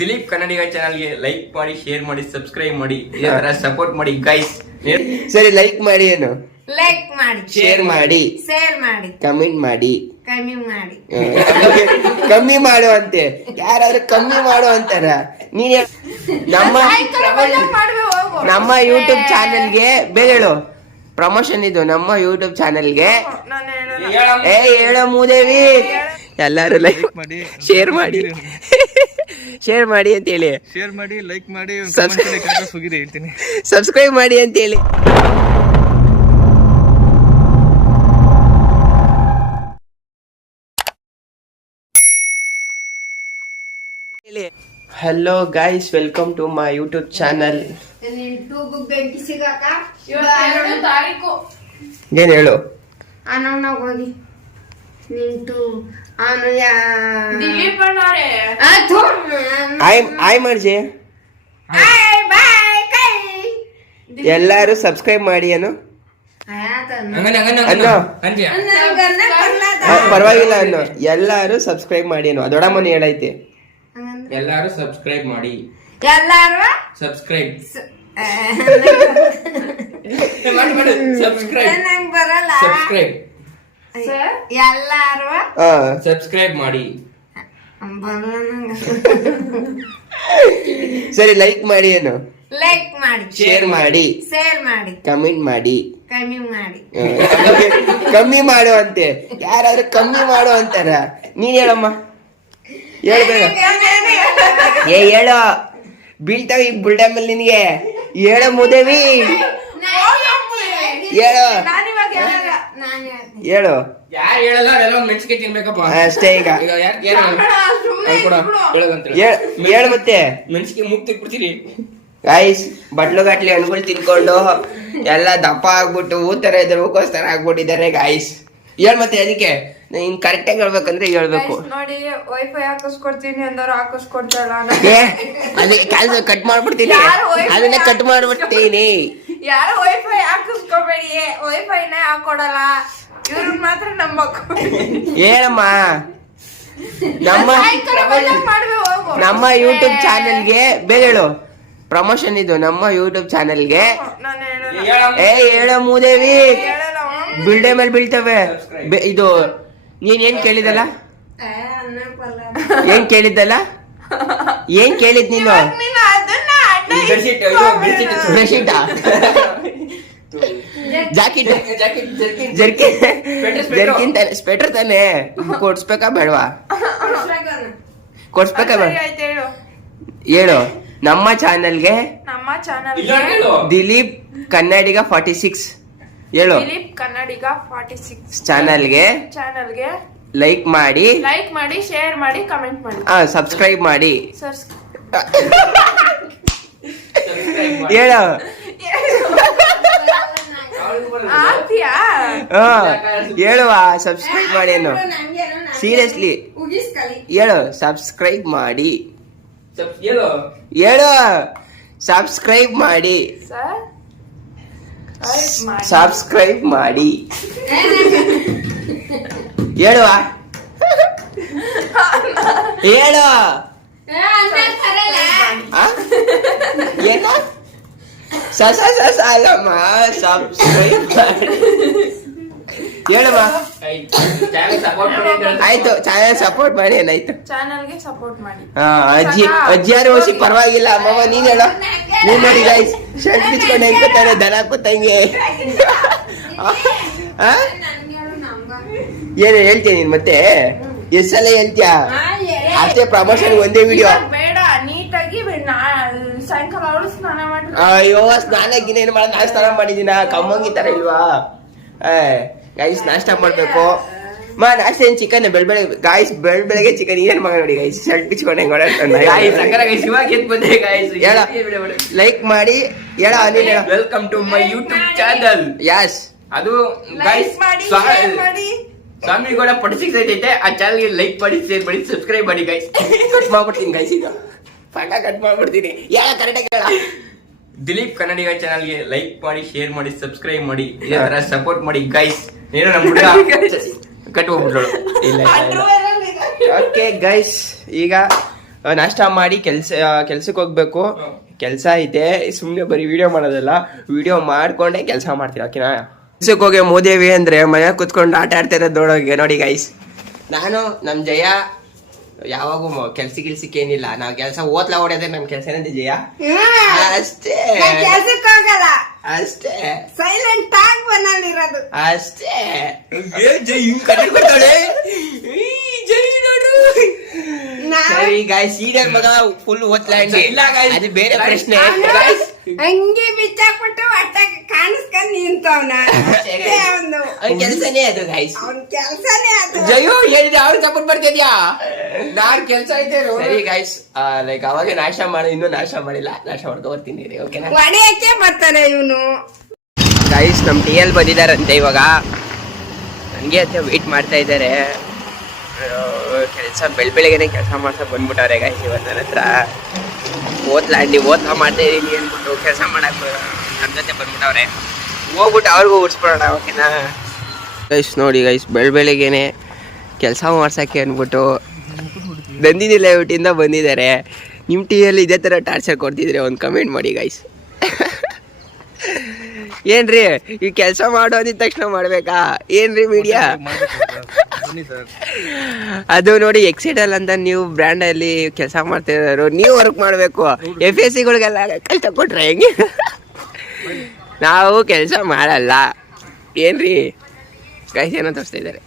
ದಿಲೀಪ್ ಕನ್ನಡಿಗ ಚಾನಲ್ಗೆ ಲೈಕ್ ಮಾಡಿ, ಶೇರ್ ಮಾಡಿ, ಸಬ್ಸ್ಕ್ರೈಬ್ ಮಾಡಿ, ಇದೇ ತರ ಸಪೋರ್ಟ್ ಮಾಡಿ ಗೈಸ್. ಸರಿ, ಲೈಕ್ ಮಾಡಿ, ಏನು ಲೈಕ್ ಮಾಡಿ, ಶೇರ್ ಮಾಡಿ, ಕಮೆಂಟ್ ಮಾಡಿ, ಕಮ್ಮಿ ಮಾಡು ಅಂತೆ. ಯಾರಾದ್ರೂ ಕಮ್ಮಿ ಮಾಡು ಅಂತಾರ? ನೀನ್ ನಮ್ಮ ಯೂಟ್ಯೂಬ್ ಚಾನೆಲ್ಗೆ ಬೇಗ ಹೇಳು, ಪ್ರಮೋಷನ್ ಇದು ನಮ್ಮ ಯೂಟ್ಯೂಬ್ ಚಾನೆಲ್ಗೆ. ಹೇಳೋ ಮೂದೇವಿ, ಎಲ್ಲಾರು ಲೈಕ್ ಮಾಡಿ, ಶೇರ್ ಮಾಡಿ, ಶೇರ್ ಮಾಡಿ ಅಂತ ಹೇಳಿ, ಶೇರ್ ಮಾಡಿ, ಲೈಕ್ ಮಾಡಿ, ಹೇಳ್ತೀನಿ, ಸಬ್ಸ್ಕ್ರೈಬ್ ಮಾಡಿ ಅಂತ ಹೇಳಿ. Hello guys, welcome to my YouTube channel. ಏನ್ ಹೇಳು? ಆಯ್ ಮಾಡ್ಜಿ, ಎಲ್ಲಾರು ಸಬ್ಸ್ಕ್ರೈಬ್ ಮಾಡಿ. ಏನು ಅನ್ನೋ, ಪರವಾಗಿಲ್ಲ ಅನ್ನೋ, ಎಲ್ಲಾರು ಸಬ್ಸ್ಕ್ರೈಬ್ ಮಾಡಿ ಅನ್ನೋ. ದೊಡ್ಡಮ್ಮನ ಹೇಳೈತೆ, ಎಲ್ಲಾರು ಸಬ್ಸ್ಕ್ರೈಬ್ ಮಾಡಿ, ಸಬ್ಸ್ಕ್ರೈಬ್ ಸಬ್ಸ್ಕ್ರೈಬ್ ಎಲ್ಲಾರು ಸಬ್ಸ್ಕ್ರೈಬ್ ಮಾಡಿ. ಸರಿ, ಲೈಕ್ ಮಾಡಿ, ಏನು ಲೈಕ್ ಮಾಡಿ, ಶೇರ್ ಮಾಡಿ, ಕಮೆಂಟ್ ಮಾಡಿ, ಕಮ್ಮಿ ಮಾಡು ಅಂತೆ. ಯಾರಾದ್ರೂ ಕಮ್ಮಿ ಮಾಡು ಅಂತಾರ? ನೀನ್ ಹೇಳಮ್ಮ, ಹೇಳ್ಬೇಡ. ಹೇಳೋ, ಬೀಳ್ತಾವ ಈ ಬುಲ್ಡ ಮೇಲೆ ನಿನ್ಗೆ. ಹೇಳೋ ಮುದೇವಿ, ಹೇಳೋ, ಹೇಳು. ಯಾರು ಹೇಳಲ್ಲ, ಅವರೆಲ್ಲ ಮೆಣಸಿಗೆ ತಿನ್ಬೇಕಪ್ಪ ಅಷ್ಟೇ. ಈಗ ಹೇಳು ಮತ್ತೆ. ಮೆಣಸಿಗೆ ಮುಕ್ತಿ ಬಿಡ್ತೀರಿ ಗೈಸ್. ಬಟ್ಲು ಗಟ್ಲಿ ಹಣ್ಣುಗಳು ತಿನ್ಕೊಂಡು ಎಲ್ಲ ದಪ್ಪ ಆಗ್ಬಿಟ್ಟು ಊತರ ಇದ್ರಗೋಸ್ಕರ ಆಗ್ಬಿಟ್ಟಿದ್ದಾರೆ ಗೈಸ್. ಹೇಳ್ ಮತ್ತೆ, ಅದಕ್ಕೆ ನೀನ್ ಕರೆಕ್ಟ್ ಆಗಿ ಹೇಳ್ಬೇಕಂದ್ರೆ ಹೇಳ್ಬೇಕು. ನೋಡಿ, ವೈಫೈ ಹಾಕಿಸ್ಕೊಡ್ತೀನಿ ಅಂದವ್ರು ಹಾಕಿಸ್ಕೊಡ್ತಾಳ. ಅದಕ್ಕೆ ಕಟ್ ಮಾಡ್ಬಿಡ್ತೀನಿ, ಅದನ್ನ ಕಟ್ ಮಾಡ್ಬಿಡ್ತೀನಿ. ಯಾರು ವೈಫೈ ಹಾಕಿಸ್ಕೋಬೇಡಿ, ವೈಫೈನೇ ಹಾಕೊಡಲ್ಲ, ಇವ್ರ ಮಾತ್ರ ನಂಬಕು. ಏನಮ್ಮ, ನಮ್ಮ ಯೂಟ್ಯೂಬ್ ಚಾನೆಲ್ಗೆ ಬೇಗ ಹೇಳು, ಪ್ರಮೋಷನ್ ಇದು ನಮ್ಮ ಯೂಟ್ಯೂಬ್ ಚಾನೆಲ್ಗೆ. ಹೇಳೋ ಮೂದೇವಿ, ಬಿಲ್ಡೆ ಮೇಲೆ ಬೀಳ್ತವೆ. ಇದು ನೀನ್ ಏನ್ ಕೇಳಿದಲ್ಲ, ಏನ್ ಕೇಳಿದ್ದಲ್ಲ, ಏನ್ ಕೇಳಿದ್ ನೀನು? ಬೆಡ್ಶೀಟಾ, ಜಾಕೆಟ್, ಜರ್ಕಿನ್ ತಾನೆ, ಸ್ವೆಟರ್ ತಾನೆ. ಕೊಡ್ಸ್ಬೇಕಾ ಬೇಡವಾ? ಕೊಡ್ಸ್ಬೇಕಾ ಬೇಡ? ಹೇಳು. ನಮ್ಮ ಚಾನಲ್ಗೆ ದಿಲೀಪ್ ಕನ್ನಡಿಗ 46 ಹೇಳು. ದಿಲೀಪ್ ಕನ್ನಡಿಗ 46 ಚಾನಲ್ಗೆ ಲೈಕ್ ಮಾಡಿ, ಶೇರ್ ಮಾಡಿ, ಕಮೆಂಟ್ ಮಾಡಿ, ಸಬ್ಸ್ಕ್ರೈಬ್ ಮಾಡಿ. ಹೇಳು. ಹೇಳುವ, ಸಬ್ಸ್ಕ್ರೈಬ್ ಮಾಡಿ ಏನು? ಸೀರಿಯಸ್ಲಿ ಹೇಳು, ಸಬ್ಸ್ಕ್ರೈಬ್ ಮಾಡಿ. ಹೇಳು, ಸಬ್ಸ್ಕ್ರೈಬ್ ಮಾಡಿ, ಸಬ್ಸ್ಕ್ರೈಬ್ ಮಾಡಿ. ಹೇಳುವ, ಹೇಳು. ಏನ ಸಾಲಮ್ಮ, ಸಬ್ಸ್ಕ್ರೈಬ್ ಮಾಡಿ. ಹೇಳಮ್ಮ. ಆಯ್ತು, ಚಾನಲ್ ಸಪೋರ್ಟ್ ಮಾಡಿ. ಏನಾಯ್ತು? ಚಾನಲ್ಗೆ ಸಪೋರ್ಟ್ ಮಾಡಿ. ಅಜ್ಜಿಯಾರು ಹೊಸಿ ಪರವಾಗಿಲ್ಲ. ಅಮ್ಮಮ್ಮ ನೀನ್ ಹೇಳ. ನೀನ್ ನೋಡಿ ಗೈಸ್, ಶರ್ಟ್ ಬಿಚ್ಕೊಂಡು ಹೆಂಗ್ತಾರೆ ದನ ಕೂತಂಗೆ. ಏನು ಹೇಳ್ತೀಯ ನೀನ್ ಮತ್ತೆ? ಎಷ್ಟ್ ಸಲ ಹೇಳ್ತೀಯ? ಅಷ್ಟೇ ಪ್ರಮೋಷನ್ ಒಂದೇ ವಿಡಿಯೋ ಬೇಡ. ನೀಟಾಗಿ ಸಾಯಂಕಾಲ ಅವಳು ಸ್ನಾನ ಮಾಡಿ. ಅಯ್ಯೋ, ಸ್ನಾನಕ್ಕಿನ ಏನ್ ಮಾಡ? ನಾನು ಸ್ನಾನ ಮಾಡಿದೀನ? ಕಮ್ಮಂಗಿ ತರ ಇಲ್ವಾ? ಗೈಸ್, ನಾಷ್ಟ ಮಾಡ್ಬೇಕು. ನಾಷ್ಟ ಏನ್ ಚಿಕನ್? ಬೆಳಗ್ಗೆ ಗಾಯ್ಸ್, ಬೆಳಗ್ಗೆ ಚಿಕನ್. ಏನ್ ಮಗ ನೋಡಿ ಗೈಸ್, ಶರ್ಟ್ ಬಿಚ್ಕೊಂಡೆ ಹೇಳ. ಲೈಕ್ ಮಾಡಿ, ಹೇಳ. Welcome to my YouTube channel. Yes, ಅದು ಗೈಸ್ ಸ್ವಾಮಿಗೌಡ 46 ಐತೆ. ಆ ಚಾನಲ್ಗೆ ಲೈಕ್ ಮಾಡಿ, ಶೇರ್ ಮಾಡಿ, ಸಬ್ಸ್ಕ್ರೈಬ್ ಮಾಡಿ ಗೈಸ್. ಕಟ್ ಮಾಡ್ಬಿಡ್ತೀನಿ ಗೈಸ್, ಈಗ ಪಟ ಕಟ್ ಮಾಡ್ಬಿಡ್ತೀನಿ. ಹೇಳ, ಕರೆಕ್ಟಾಗಿ ಹೇಳ. ದಿಲೀಪ್ ಕನ್ನಡಿಗ ಚಾನಲ್ಗೆ ಲೈಕ್ ಮಾಡಿ, ಶೇರ್ ಮಾಡಿ, ಸಬ್ಸ್ಕ್ರೈಬ್ ಮಾಡಿ, ಇದೇ ತರ ಸಪೋರ್ಟ್ ಮಾಡಿ ಗೈಸ್. ಏನೋ ನಮ್ಮ ಹುಡುಗ ಕಟ್ ಹೋಗ್ಬಿಟ್ರು. ಇಲ್ಲ ಓಕೆ ಗೈಸ್, ಈಗ ನಾಷ್ಟ ಮಾಡಿ ಕೆಲ್ಸಕ್ಕೆ ಹೋಗ್ಬೇಕು. ಕೆಲಸ ಐತೆ, ಸುಮ್ಮನೆ ಬರೀ ವಿಡಿಯೋ ಮಾಡೋದಲ್ಲ, ವಿಡಿಯೋ ಮಾಡ್ಕೊಂಡೆ ಕೆಲಸ ಮಾಡ್ತೀವಿ. ಓಕೆನಾ? ಕೆಲ್ಸಕ್ಕೆ ಹೋಗಿ ಮೋದೇವಿ ಅಂದ್ರೆ ಮನೆ ಕುತ್ಕೊಂಡು ಆಟ ಆಡ್ತಾ ಇರೋದು ನೋಡೋಗೆ. ನೋಡಿ ಗೈಸ್, ನಾನು ನಮ್ ಜಯ ಯಾವಾಗೂ ಕೆಲ್ಸಕ್ಕೆ ಏನಿಲ್ಲ. ನಾವ್ ಕೆಲಸ ಓದ್ಲಾ ಹೊಡೆಯೋದೇ ನಮ್ ಕೆಲಸ ಏನಂತ ಜಯ. ಅಷ್ಟೇ ಕೆಲ್ಸಕ್ಕೆ ಹೋಗಲ್ಲ, ಅಷ್ಟೇ ಸೈಲೆಂಟ್ ಆಗಿ ಮನೇಲಿರೋದು ಅಷ್ಟೇ. ಸರಿ ಗಾಯ್ಸ್, ಸೀರಿಯಲ್ ಮಗ ಫುಲ್ ಓದ್ಲಾಂಡಿ ಇಲ್ಲ ಗಾಯ್ಸ್, ಅದು ಬೇರೆ ಪ್ರಶ್ನೆ. ಹಂಗೆ ಬಿಚ್ಚಾಕ್ಬಿಟ್ಟು ಹೊಟ್ಟೆ ಕಾಣಿಸ್ಕೊಂಡ್ ನಿಂತವ್ನ. ಕೆಲಸನೇ ಅದು ಗಾಯ್ಸ್, ಅವ್ನ ಕೆಲ್ಸನೇ ಅದು. ಜಯೋ ಹೇಳಿದ ಅವ್ರು ಸಪೋರ್ಟ್ ಮಾಡ್ತಿದ್ಯಾ? ನಾನ್ ಕೆಲಸ ಐತೆ. ಸರಿ ಗಾಯ್ಸ್, ಲೈಕ್ ಅವಾಗ ನಾಶ ಮಾಡಿ, ಇನ್ನೂ ನಾಶ ಮಾಡಿಲ್ಲ, ನಾಶ ಮಾಡ್ಕೊ ಬರ್ತೀನಿ. ಓಕೆನಾ? ಹೊಡೆಯಕ್ಕೆ ಬರ್ತಾನೆ ಇವನು. ಗೈಸ್, ನಮ್ TL ಬಂದಿದಾರಂತೆ ಇವಾಗ. ನನ್ಗೆ ಅಂತ ವೇಟ್ ಮಾಡ್ತಾ ಇದ್ದಾರೆ. ಕೆಲಸ ಬೆಳಗ್ಗೆನೆ ಕೆಲಸ ಮಾಡ್ಸಕ್ ಬಂದ್ಬಿಟ್ಟವ್ರೆ ಗೈಸ್. ಇವತ್ತು ನನ್ನ ಹತ್ರ ಓದ್ಲಾ ಮಾಡ್ತಾ ಇದೀನಿ ಅಂದ್ಬಿಟ್ಟು ಕೆಲಸ ಮಾಡಕ್ ನನ್ನ ಜೊತೆ ಬಂದ್ಬಿಟ್ಟವ್ರೆ. ಹೋಗ್ಬಿಟ್ಟು ಅವ್ರಿಗೂ ಉಡ್ಸ್ಬಿಡೋಣ. ಓಕೆನಾ ಗೈಸ್? ನೋಡಿ ಗೈಸ್, ಬೆಳಗ್ಗೆನೆ ಕೆಲಸ ಮಾಡ್ಸಕ್ಕೆ ಅಂದ್ಬಿಟ್ಟು ನಂದಿನಿ ಲೇಔಟಿಂದ ಬಂದಿದ್ದಾರೆ. ನಿಮ್ಮ TL ಇದೇ ಥರ ಟಾರ್ಚರ್ ಕೊಡ್ತಿದ್ರೆ ಒಂದು ಕಮೆಂಟ್ ಮಾಡಿ ಗೈಸ್. ಏನ್ರಿ ಈ ಕೆಲಸ ಮಾಡೋ ಅಂದಿದ ತಕ್ಷಣ ಮಾಡ್ಬೇಕಾ ಏನ್ರಿ ಮೀಡಿಯಾ? ಅದು ನೋಡಿ ಎಕ್ಸಿಡಲ್ ಅಂತ ನೀವು ಬ್ರ್ಯಾಂಡ್ ಅಲ್ಲಿ ಕೆಲಸ ಮಾಡ್ತಿರೋರು, ನೀವು ವರ್ಕ್ ಮಾಡ್ಬೇಕು. FSCಗಳಿಗೆಲ್ಲ ಕಷ್ಟ ಕೊಟ್ರೆ ಹೆಂಗೆ? ನಾವು ಕೆಲಸ ಮಾಡಲ್ಲ ಏನ್ರಿ ಗೈಸ್? ಏನೋ ತೋರಿಸ್ತಾ ಇದ್ದಾರೆ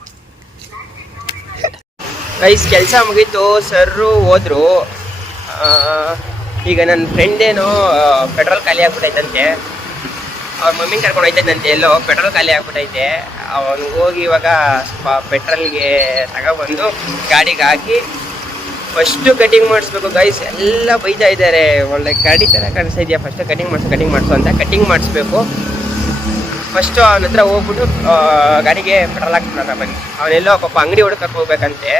ಗೈಸ್. ಕೆಲಸ ಮುಗೀತು, ಸರ್ರು ಹೋದ್ರು. ಈಗ ನನ್ನ ಫ್ರೆಂಡ್ ಏನೋ ಪೆಟ್ರೋಲ್ ಖಾಲಿ ಆಗ್ಬಿಟ್ಟೈತಂತೆ. ಅವ್ರ ಮಮ್ಮಿನ ಕರ್ಕೊಂಡು ಹೋಯ್ತೈತಂತೆ ಎಲ್ಲೋ. ಪೆಟ್ರೋಲ್ ಖಾಲಿ ಆಗ್ಬಿಟ್ಟೈತೆ. ಅವನು ಹೋಗಿ ಇವಾಗ ಪೆಟ್ರೋಲ್ಗೆ ತಗೊಬಂದು ಗಾಡಿಗೆ ಹಾಕಿ ಫಸ್ಟು ಕಟಿಂಗ್ ಮಾಡಿಸ್ಬೇಕು ಗೈಸ್. ಎಲ್ಲ ಬೈತಾ ಇದ್ದಾರೆ, ಒಳ್ಳೆ ಗಾಡಿ ಥರ ಕಾಣಿಸ್ತಾ ಇದೆಯಾ, ಫಸ್ಟ್ ಕಟಿಂಗ್ ಮಾಡಿಸು ಅಂತ. ಕಟಿಂಗ್ ಮಾಡಿಸ್ಬೇಕು ಫಸ್ಟು. ಅವನ ಹತ್ರ ಹೋಗ್ಬಿಟ್ಟು ಗಾಡಿಗೆ ಪೆಟ್ರೋಲ್ ಹಾಕ್ಬಿಡೋಣ ಬನ್ನಿ. ಅವನೆಲ್ಲೋ ಪಾಪ ಅಂಗಡಿ ಹುಡುಕಕ್ಕೆ ಹೋಗ್ಬೇಕಂತೆ.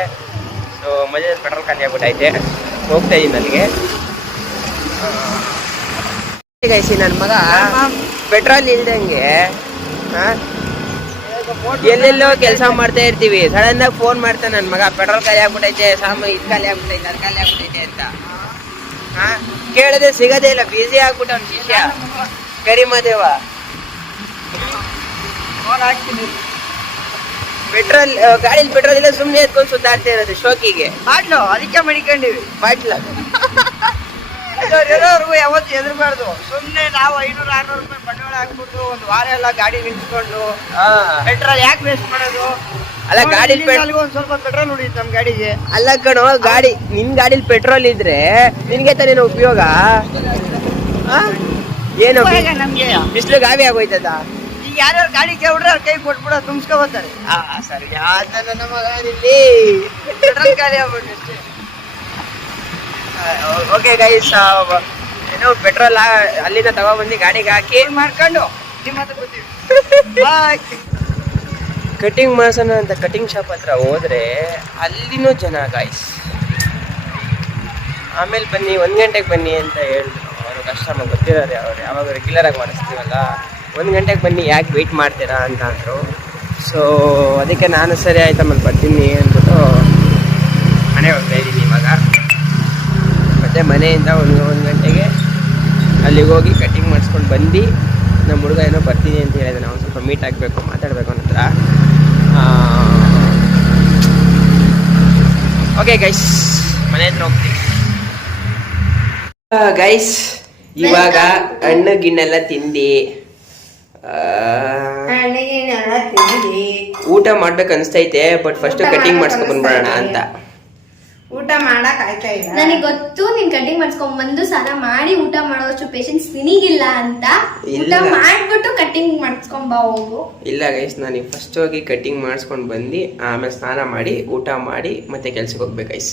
ಸೊ ಮಧ್ಯದಲ್ಲಿ ಪೆಟ್ರೋಲ್ ಖಾಲಿ ಆಗ್ಬಿಟ್ಟೈತೆ, ಹೋಗ್ತಾ ಇದ್ದೀನಿ ನನಗೆ. ಗೈಸಿ, ನನ್ನ ಮಗ ಪೆಟ್ರೋಲ್ ಇಲ್ದಂಗೆ ಎಲ್ಲೆಲ್ಲೋ ಕೆಲಸ ಮಾಡ್ತಾ ಇರ್ತೀವಿ. ಸಡನ್ ಆಗಿ ಫೋನ್ ಮಾಡ್ತಾನೆ ನನ್ನ ಮಗ, ಪೆಟ್ರೋಲ್ ಖಾಲಿ ಆಗ್ಬಿಟ್ಟೈತೆ, ಇದು ಖಾಲಿ ಆಗ್ಬಿಟ್ಟೈತೆ, ಅದು ಖಾಲಿ ಆಗ್ಬಿಟ್ಟೈತೆ ಅಂತ. ಕೇಳಿದ್ರೆ ಸಿಗೋದೇ ಇಲ್ಲ, ಬಿಸಿ ಆಗ್ಬಿಟ್ಟು ಅವ್ನ ಶಿಷ್ಯ ಕರಿಮದೇವ. ಪೆಟ್ರೋಲ್ ಗಾಡಿಲಿ ಪೆಟ್ರೋಲ್ ಇಲ್ಲ, ಸುಮ್ಮನೆ ಎತ್ಕೊಂಡು ಸುತ್ತಾಡ್ತಾ ಇರೋದು ಶೋಕಿಗೆ. ಬಾಟ್ಲು ಅದಕ್ಕೆ ಮಡಿಕೊಂಡಿವಿ. ಬಾಟ್ಲು ಎಲ್ಲರಿಗೂ ಯಾವತ್ತು ಎದುರಬಾರ್ದು. ಸುಮ್ಮನೆ ನಾವು 500-600 ರೂಪಾಯಿ ಬಂಡವಾಳ ಹಾಕ್ಬಿಟ್ಟು ಒಂದು ವಾರ ಎಲ್ಲ ಗಾಡಿ ನಿಲ್ಸ್ಕೊಂಡು ಪೆಟ್ರೋಲ್ ಯಾಕೆ ವೇಸ್ಟ್ ಮಾಡೋದು? ಅಲ್ಲ, ಗಾಡಿ ಒಂದ್ ಸ್ವಲ್ಪ ಪೆಟ್ರೋಲ್ ಉಳಿಯುತ್ತೆ ನಮ್ಮ ಗಾಡಿಗೆ. ಅಲ್ಲ ಕಣೋ, ಗಾಡಿ ನಿನ್ ಗಾಡಿಲಿ ಪೆಟ್ರೋಲ್ ಇದ್ರೆ ನಿನ್ಗೆ ತಾನೇನೋ ಉಪಯೋಗ. ಏನು ನಮ್ಗೆ ಬಿಸಿಲು ಗಾವಿ ಆಗೋಯ್ತದ. ಈಗ ಯಾರ್ಯಾರು ಗಾಡಿ ಕೇಳ್ಬಿಟ್ರೆ ಅವ್ರ ಕೈ ಕೊಟ್ಬಿಡ ತುಂಬಿಸ್ಕೊ ಬರ್ತಾರೆ. ಸರಿ, ನನ್ನ ಮಗ ಇಲ್ಲಿ ಪೆಟ್ರೋಲ್ ಖಾಲಿ ಆಗ್ಬಿಟ್ಟು ಅಷ್ಟೇ. ಓಕೆ ಗೈಸ್, ಏನೋ ಪೆಟ್ರೋಲ್ ಅಲ್ಲಿಂದ ತಗೊಬಂದು ಗಾಡಿಗೆ ಹಾಕಿ ಮಾಡ್ಕೊಂಡು ಕಟಿಂಗ್ ಮಾಡ್ಸೋಣ ಅಂತ ಕಟಿಂಗ್ ಶಾಪ್ ಹತ್ರ ಹೋದ್ರೆ ಅಲ್ಲಿನೂ ಜನ ಗೈಸ್. ಆಮೇಲೆ ಬನ್ನಿ 1 ಗಂಟೆಗೆ ಬನ್ನಿ ಅಂತ ಹೇಳಿದ್ರು ಅವರು. ಕಸ್ಟಮರ್ ಗೊತ್ತಿರೋರೆ, ಅವ್ರು ಯಾವಾಗ ರೆಗ್ಯುಲರ್ ಆಗಿ ಮಾಡಿಸ್ತೀವಲ್ಲ, 1 ಗಂಟೆಗೆ ಬನ್ನಿ, ಯಾಕೆ ವೆಯ್ಟ್ ಮಾಡ್ತೀರಾ ಅಂತ ಅಂದರು. ಸೊ ಅದಕ್ಕೆ ನಾನು ಸರಿ ಆಯ್ತು ಆಮೇಲೆ ಬರ್ತೀನಿ ಅಂದ್ಬಿಟ್ಟು ಮನೆ ಹೋಗ್ತಾ ಇದ್ದೀನಿ ಇವಾಗ. ಮತ್ತು ಮನೆಯಿಂದ 1 ಗಂಟೆಗೆ ಅಲ್ಲಿಗೆ ಹೋಗಿ ಕಟಿಂಗ್ ಮಾಡಿಸ್ಕೊಂಡು ಬಂದು ನಮ್ಮ ಹುಡುಗ ಏನೋ ಬರ್ತೀನಿ ಅಂತ ಹೇಳಿದೆ. ನಾವು ಸ್ವಲ್ಪ ಮೀಟ್ ಆಗಬೇಕು, ಮಾತಾಡಬೇಕು ಅವನ ಹತ್ರ. ಓಕೆ ಗೈಸ್, ಮನೆ ಹತ್ರ ಹೋಗ್ತೀವಿ ಗೈಸ್. ಇವಾಗ ಹಣ್ಣು ಗಿಣ್ಣೆಲ್ಲ ತಿಂದು ಊಟ ಮಾಡ್ಬೇಕು ಅನಿಸ್ತೈತೆ. ಬಟ್ ಫಸ್ಟ್ ಕಟಿಂಗ್ ಮಾಡಿಸ್ಕೊಂಡು ಬಂದ್ಬಿಡೋಣ ಅಂತ. ಊಟ ಮಾಡಕ್ ಆಯ್ತಾ ಇಲ್ಲ. ನನಗೆ ಗೊತ್ತು ನೀನ್ ಕಟಿಂಗ್ ಮಾಡಿಸ್ಕೊಂಡ್ ಬಂದು ಸ್ನಾನ ಮಾಡಿ ಊಟ ಮಾಡೋಷ್ಟು ಪೇಷನ್ಸ್ ನಿನಗಿಲ್ಲ ಅಂತ. ಊಟ ಮಾಡ್ಬಿಟ್ಟು ಕಟಿಂಗ್ ಮಾಡಿಸ್ಕೊಂಡ್ ಬಾ ಹೋಗು. ಇಲ್ಲ ಗೈಸ್, ನಾನು ಫಸ್ಟ್ ಹೋಗಿ ಕಟಿಂಗ್ ಮಾಡಿಸ್ಕೊಂಡು ಬಂದು ಆಮೇಲೆ ಸ್ನಾನ ಮಾಡಿ ಊಟ ಮಾಡಿ ಮತ್ತೆ ಕೆಲ್ಸಕ್ಕೆ ಹೋಗ್ಬೇಕು ಗೈಸ್.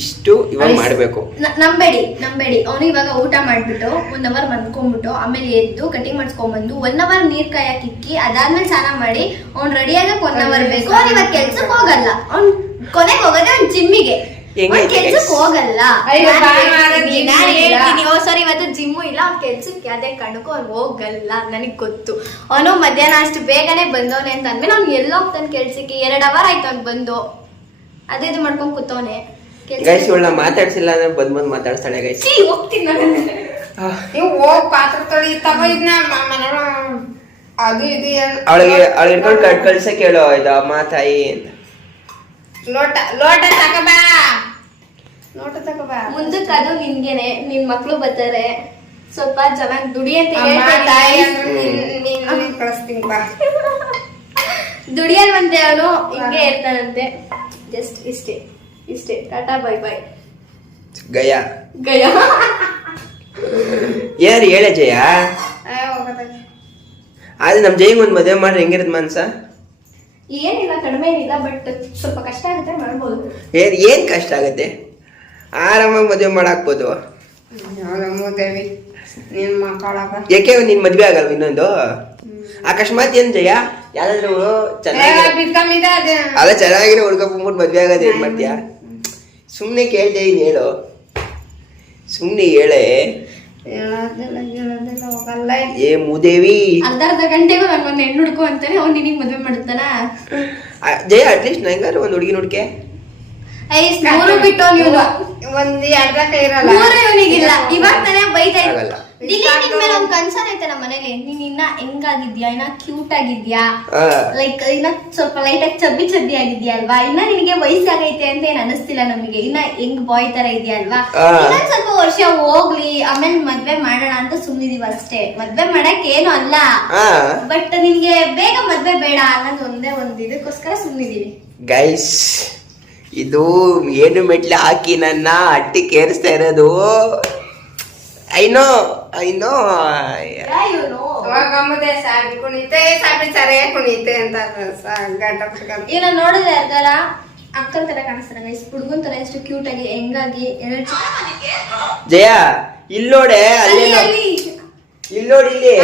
ಇಷ್ಟು ಇವಾಗ ಮಾಡ್ಬೇಕು. ನಂಬೇಡಿ ಅವನು ಇವಾಗ ಊಟ ಮಾಡ್ಬಿಟ್ಟು 1 ಅವರ್ ಮನ್ಕೊಂಡ್ಬಿಟ್ಟು ಆಮೇಲೆ ಎದ್ದು ಕಟಿಂಗ್ ಮಾಡಿಸ್ಕೊಂಡ್ ಬಂದು 1 ಅವರ್ ನೀರ್ ಕಾಯಕ್ ಇಕ್ಕಿ ಅದಾದ್ಮೇಲೆ ಸ್ನಾನ ಮಾಡಿ ಅವ್ನು ರೆಡಿ ಆಗಕ್ 1 ಅವರ್ ಬೇಕು. ಅವ್ನು ಇವಾಗ ಕೆಲ್ಸಕ್ಕೆ ಹೋಗಲ್ಲ, ಅವ್ನು ಕೊನೆಗೆ ಹೋಗೋದೇ ಅವ್ನು ಜಿಮ್ಮಿಗೆ. ಹೆಂಗೈತೆ ಕೆಲ್ಸಕ್ಕೆ ಹೋಗಲ್ಲ. ಅಯ್ಯೋ, ಭಾನುವಾರ gym ಇಲ್ಲ. ಸಾರಿ, ಇವತ್ತು ಜಿಮ್ಮು ಇಲ್ಲ. ಅವ್ನ ಕೆಲ್ಸಕ್ಕೆ ಯಾವ್ದೇ ಕಾರಣಕ್ಕೂ ಅವ್ನು ಹೋಗಲ್ಲ. ನನಗ್ ಗೊತ್ತು. ಅವನು ಮಧ್ಯಾಹ್ನ ಅಷ್ಟು ಬೇಗನೆ ಬಂದವನೆ ಅಂತ ಅಂದ್ಮೇಲೆ ಅವ್ನು ಎಲ್ಲೋಗ್ತಾನೆ ಕೆಲ್ಸಕ್ಕೆ. 2 ಅವರ್ ಆಯ್ತು ಅವ್ನು ಬಂದು ಅದೇ ಇದು ಮಾಡ್ಕೊಂಡ್ ಕೂತವನೆ. ಗೈಸ್ ಇವಳ ಮಾತಾಡ್ಸಿಲ್ಲ ಅಂದ್ರೆ ಬಂದ್ ಮಾತಾಡ್ತಾಳೆ ಗೈಸ್. ಹೋಗ್ತೀನಿ ನಾನು. ನೀವು ಹೋಗ್ ಪಾತ್ರ ತೊಳಿ ತಗೋ ಇದನ್ನ ಅದು ಇದು ಅವಳಿಗೆ ಹಿಡ್ಕೊಂಡು ಕಳ್ಸಕ್ ಹೇಳೋ ಇದು ಅಮ್ಮ ತಾಯಿ ಅಂತ. ಲೋಟ ತಗೋಬಾ, ಲೋಟ ತಗೋಬಾ. ಮುಂದಕ್ಕೆ ಅದು ನಿನ್ಗೆನೆ, ನಿನ್ ಮಕ್ಳು ಬರ್ತಾರೆ. ಸ್ವಲ್ಪ ಚೆನ್ನಾಗಿ ದುಡಿ ಅಂತ ತಾಯಿ ಹೇಳ್ತೀನಿ. ಕಳಿಸ್ತೀನಿ ಬಾ. ದುಡಿಯಲ್ವಂತೆ ಅವನು, ಹಿಂಗೆ ಇರ್ತಾನಂತೆ. ಜಸ್ಟ್ ಇಷ್ಟೇ. Tata bye bye. ಗಯ ಗಯ ಯಾರು ಹೇಳ ಜಯ. ಆದ್ರೆ ನಮ್ ಜೈಗ್ ಒಂದ್ ಮದುವೆ ಮಾಡ್ರೆ ಹೆಂಗಿರತ್ ಮನ್ಸ? ಏನಿಲ್ಲ, ಕಡಿಮೆ ಏನಿಲ್ಲ, ಬಟ್ ಸ್ವಲ್ಪ ಕಷ್ಟ ಆಗುತ್ತೆ, ಮಾಡ್ಬೋದು. ಏನ್ ಕಷ್ಟ ಆಗತ್ತೆ? ಆರಾಮಾಗಿ ಮದುವೆ ಮಾಡಾಕ್ಬೋದು. ದೇವಿ ನಿನ್ ಮಕ್ಕಳಪ್ಪ. ಯಾಕೆ ನಿನ್ ಮದ್ವೆ ಆಗಲ್ವ ಇನ್ನೊಂದು? ಅಕಸ್ಮಾತ್ ಏನ್ ಜಯ ಯಾರಾದ್ರೂ ಅಲ್ಲ ಚೆನ್ನಾಗಿರೋ ಹುಡ್ಕೊಂಡ್ಬಿಟ್ಟು ಮದ್ವೆ ಆಗೋದು ಏನ್ ಮಾಡ್ತೀಯಾ? ಸುಮ್ನೆ ಕೇಳ್ದೆ ಇನ್ ಹೇಳು, ಸುಮ್ನೆ ಹೇಳೆ. ಹೋಗಲ್ಲ. ಏ ಮೂದೇವಿ, ಅರ್ಧ ಗಂಟೆಗೂ ನನ್ಗೊಂದು ಹೆಣ್ಣು ಹುಡ್ಕೋ ಅಂತಾನೆ ಅವ್ನು ನಿನಗೆ ಮದ್ವೆ ಮಾಡ್ತಾನ. ಜಯ ಅಟ್ಲೀಸ್ಟ್ ನಂಗಾರು ಒಂದ್ ಹುಡುಗಿ ಹುಡ್ಕೆ. ಮೂರು ಬಿಟ್ಟು ನೀವು ಒಂದ್ ಅರ್ಧ ಕೈ ಇರಲ್ಲ. ಮೂರು ಇವನಿಗಿಲ್ಲ. ಇವಾಗ ತಾನೇ ಬೈತಾ ಆಗಲ್ಲ. ನಿನ್ ಮೇಲೆ ಒಂದ್ ಕನ್ಸರ್ನ್ ಐತೆ ನಮ್ಮ ಮನೇಲಿ. ನೀನ್ ಇನ್ನ ಹೆಂಗಾಗಿದ್ಯಾ, ಇನ್ನ ಕ್ಯೂಟ್ ಆಗಿದ್ಯಾ, ಲೈಕ್ ಇನ್ನ ಸ್ವಲ್ಪ ಲೈಟ್ ಆಗಿ ಚಬ್ಬಿ ಆಗಿದ್ಯಾ ಅಲ್ವಾ? ಇನ್ನ ನಿನಗೆ ವಯಸ್ಸಾಗೈತೆ ಅಂತ ಏನ್ ಅನಿಸ್ತಿಲ್ಲ ನಮಗೆ. ಇನ್ನ ಹೆಂಗ್ ಬಾಯ್ ತರ ಇದೆಯಾ ಅಲ್ವಾ? ಇನ್ನೊಂದ್ ಸ್ವಲ್ಪ ವರ್ಷ ಹೋಗ್ಲಿ, ಆಮೇಲೆ ಮದ್ವೆ ಮಾಡೋಣ ಅಂತ ಸುಮ್ನಿದೀವಿ ಅಷ್ಟೇ. ಮದ್ವೆ ಮಾಡಕ್ ಏನು ಅಲ್ಲ, ಬಟ್ ನಿನ್ಗೆ ಬೇಗ ಮದ್ವೆ ಬೇಡ ಅನ್ನೋದು ಒಂದೇ ಒಂದ್ ಇದಕ್ಕೋಸ್ಕರ ಸುಮ್ನಿದೀವಿ. ಗೈಸ್ ಇದು ಏನು ಮೆಟ್ಲು ಹಾಕಿ ನನ್ನ ಅಟ್ಟಿಗೆ ಏರಿಸ್ತಾ ಇರೋದು. ಐ ನೋ ಹೋಗಮ್ಮದೆ ಸಾಬಿ ಕುಣಿತೆ, ಸಾಬಿ ಸರಿ ಕುಣಿತೆ ಅಂತ ಈಗ ನೋಡಿದ್ರೆ ಯಾರ ಅಕ್ಕನ್ ತರ ಕಾಣಿಸ್ತಾರ ಗೈಸ್. ಹುಡುಗನ್ ತರ ಎಷ್ಟು ಕ್ಯೂಟ್ ಆಗಿ ಹೆಂಗಾಗಿ ಜಯ ಇಲ್ಲೋಡೆ ಅಲ್ಲಿ ಇಲ್ಲೋಡಿ ಇಲ್ಲಿ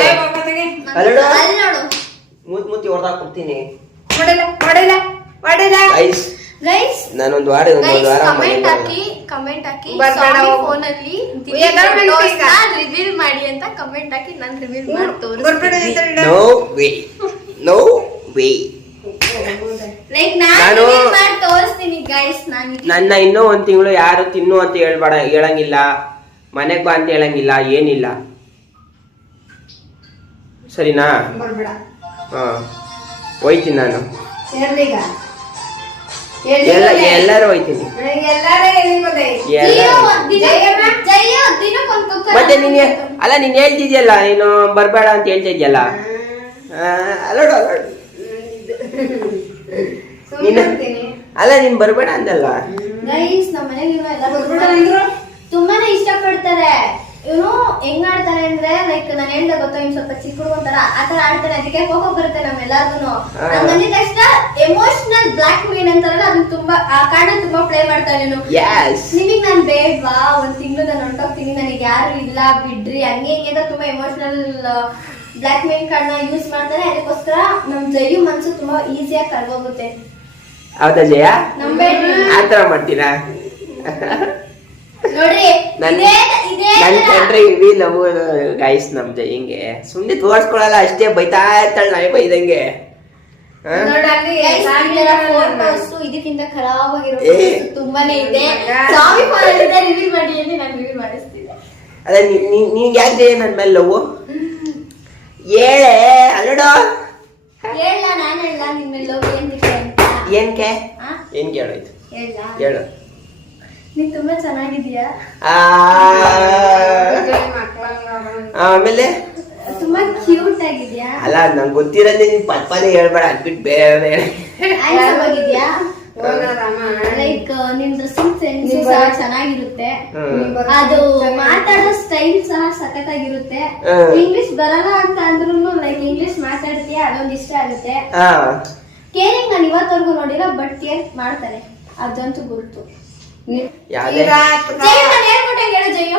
ಅಲ್ಲಿ ನೋಡು. ಮೂತಿ ಹೊಡೆದಾಕ್ಬಿಡ್ತೀನಿ ಗೈಸ್ ನಾನೊಂದು ವಾರ ಕಮೆಂಟ್ ಹಾಕಿ ಫೋನ್ ಅಲ್ಲಿ ರಿವೀಲ್ ಮಾಡಿ ಅಂತ ಕಮೆಂಟ್ ಹಾಕಿ ನಾನು ರಿವೀಲ್ ಮಾಡಿ ತೋರಿಸ್ತೀನಿ. ನೋ ವೇ ಲೈಕ್ ನಾನು ರಿವೀಲ್ ಮಾಡಿ ತೋರಿಸ್ತೀನಿ ಗೈಸ್. ನನ್ನ ಇನ್ನೂ ಒಂದ್ ತಿಂಗಳು ಯಾರು ತಿನ್ನು ಅಂತ ಹೇಳಂಗಿಲ್ಲ, ಮನೆಗ್ ಬಾ ಅಂತ ಹೇಳಂಗಿಲ್ಲ, ಏನಿಲ್ಲ. ಸರಿನಾ? ಹಾ ಹೋಯ್ತೀನಿ ನಾನು. ಎಲ್ಲರೂ ಹೋಯ್ತೀನಿ. ಮತ್ತೆ ನೀನ್ ಹೇಳ್ತಿದ್ಯಲ್ಲ, ನೀನು ಬರ್ಬೇಡ ಅಂತ ಹೇಳ್ತಾ ಇದ್ಯಲ್ಲ. ಅಲ್ಲ ನೀನ್ ಬರ್ಬೇಡ ಅಂದಲ್ಲ. ಗೈಸ್ ನಮ್ಮ ಮನೆಗೆ ತುಂಬಾನೇ ಇಷ್ಟ ಪಡ್ತಾರೆ. ಇವನು ಹೆಂಗ್ ಆಡ್ತಾನೆ ಅಂದ್ರೆ ಲೈಕ್ ನಾನು ಹೇಳ್ದೆ ಗೊತ್ತಾ, ಇವ್ ಸ್ವಲ್ಪ ಚಿಕ್ಕ ಹುಡುಗಂತರ ಆತರ ಆಡ್ತಾನೆ. ಅದಕ್ಕೆ ಕೋಪ ಬರುತ್ತೆ ನಮ್ಮೆಲ್ಲರಿಗೂ. ನಮ್ ಬಂದಿದ ತಕ್ಷಣ ಎಮೋಷನಲ್ ಬ್ಲಾಕ್ ಮೇಲ್ ಅಂತಾರಲ್ಲ, ಅದನ್ನ ತುಂಬಾ ಆ ಕಾರ್ಡ್ ತುಂಬಾ ಪ್ಲೇ ಮಾಡ್ತಾನೆ. ನಿಮಗ್ ನಾನ್ ಬೇಡ್ವಾ, ಒಂದ್ ತಿಂಗಳು ನಾನು ಹೊಂಟೋಗ್ತೀನಿ, ನನಗೆ ಯಾರು ಇಲ್ಲ ಬಿಡ್ರಿ, ಹಂಗೆ ಹಿಂಗೆ ತುಂಬಾ ಎಮೋಷನಲ್ ಬ್ಲಾಕ್ ಮೇಲ್ ಕಾರ್ಡ್ ನ ಯೂಸ್ ಮಾಡ್ತಾನೆ. ಅದಕ್ಕೋಸ್ಕರ ನಮ್ ಜಯು ಮನ್ಸು ತುಂಬಾ ಈಸಿಯಾಗಿ ಕಳ್ದೋಗುತ್ತೆ. ಹೌದಾ ಜಯ? ನಂಬೇಡ್ರಿ, ಆತರ ಮಾಡ್ತೀರಾ? ನೋಡ್ರಿ ನನ್ ಕಂಡ್ರೆ ಇವಿ ಲವ್ ಗೈಸ್. ನಮ್ ಹಿಂಗೆ ಸುಮ್ನೆ ತೋರ್ಸ್ಕೊಳಲ್ಲ ಅಷ್ಟೇ, ಬೈತಾ ಇರ್ತಾಳೆ ನಾಯಿ ಬೈದಂಗೆ. ಇದಕ್ಕಿಂತ ಖರಾಬಾಗಿರೋ ತುಂಬಾನೇ ಇದೆ. ರಿವೀಲ್ ಮಾಡಿ ಅಂತ ನಾನು ರಿವೀಲ್ ಮಾಡಿಸ್ತೀನಿ. ಅದೇ ನೀನ್ ಯಾಕೆ ನನ್ ಮೇಲೆ ಲವ್ ಹೇಳೆ ಅಲ್ಲಡೋ? ಹೇಳ ನಾನು ಹೇಳ ನಿನ್ ಮೇಲೆ ಲವ್ ಏನ್ಕೆ ಏನ್ ಕೇಳೋಯ್ತು ಹೇಳು. ನೀನ್ ತುಂಬಾ ಚೆನ್ನಾಗಿದ್ಯಾ, ಆಮೇಲೆ ತುಂಬಾ ಕ್ಯೂಟ್ ಆಗಿದ್ಯಾ. ಅಲ್ಲ ನಂಗೆ ಗೊತ್ತಿರೋದೇ ನೀನ್ ಪದೇ ಹೇಳ್ಬೇಡ, ಅದ್ಬಿಟ್ಟು ಬೇರೆ ಹ್ಯಾಂಡ್ಸಮ್ ಆಗಿದ್ಯಾ. ಲೈಕ್ ನಿನ್ ಡ್ರೆಸ್ಸಿಂಗ್ ಸೆನ್ಸ್ ಸಹ ಚೆನ್ನಾಗಿರುತ್ತೆ. ಅದು ಮಾತಾಡೋ ಸ್ಟೈಲ್ ಸಹ ಸಖತ್ತಾಗಿರುತ್ತೆ. ಇಂಗ್ಲಿಷ್ ಬರಲ್ಲ ಅಂತ ಅಂದ್ರೂ ಲೈಕ್ ಇಂಗ್ಲಿಷ್ ಮಾತಾಡ್ತೀಯ, ಅದೊಂದು ಇಷ್ಟ ಆಗುತ್ತೆ. ಕೇರಿಂಗ್ ನಾನು ಇವತ್ತವರೆಗೂ ನೋಡಿಲ್ಲ, ಬಟ್ ಕೇರ್ ಮಾಡ್ತಾರೆ, ಅದಂತೂ ಗೊತ್ತು. ನಾನು ಹೇಳ್ಕೊಟ್ಟಂಗೆ ಹೇಳು ಜಯ್ಯೋ,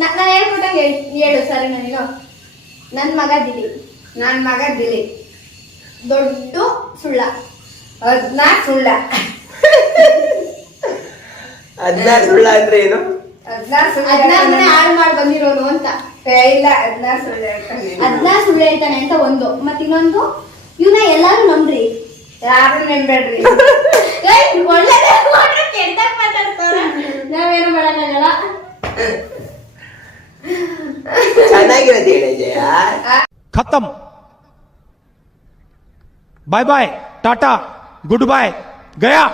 ನಾನು ಹೇಳ್ಕೊಟ್ಟಂಗೆ ಹೇಳು. ಸರಿ ನನಗೆ ನನ್ ಮಗ ದಿಲಿ ದೊಡ್ಡ ಸುಳ್ಳ, 14 ಸುಳ್ಳ. 16 ಸುಳ್ಳು ಅಂದ್ರೆ ಏನು? 16 ಹಾಳು ಮಾಡಿ ಬಂದಿರೋನು ಅಂತ. ಇಲ್ಲ 16 ಸುಳ್ಳು ಹೇಳ್ತಾನೆ. 16 ಸುಳ್ಳು ಹೇಳ್ತಾನೆ ಅಂತ ಒಂದು. ಮತ್ ಇನ್ನೊಂದು, ಇವ್ನ ಎಲ್ಲಾರು ನಂಬ್ರಿ, ಯಾರು ನಂಬೇಡ್ರಿ. ಒಳ್ಳೆದೇ ಮಾಡ್ರೆ ಕೆಟ್ಟದಾಗ ಮಾತಾಡ್ತಾರ, ನಾವೇನು ಮಾಡಕ್ಕಾಗಲ್ಲ. ಚೆನ್ನಾಗಿರೋದು ಹೇಳಿ ಜಯ. खत्म, bye bye, tata, good bye, गया.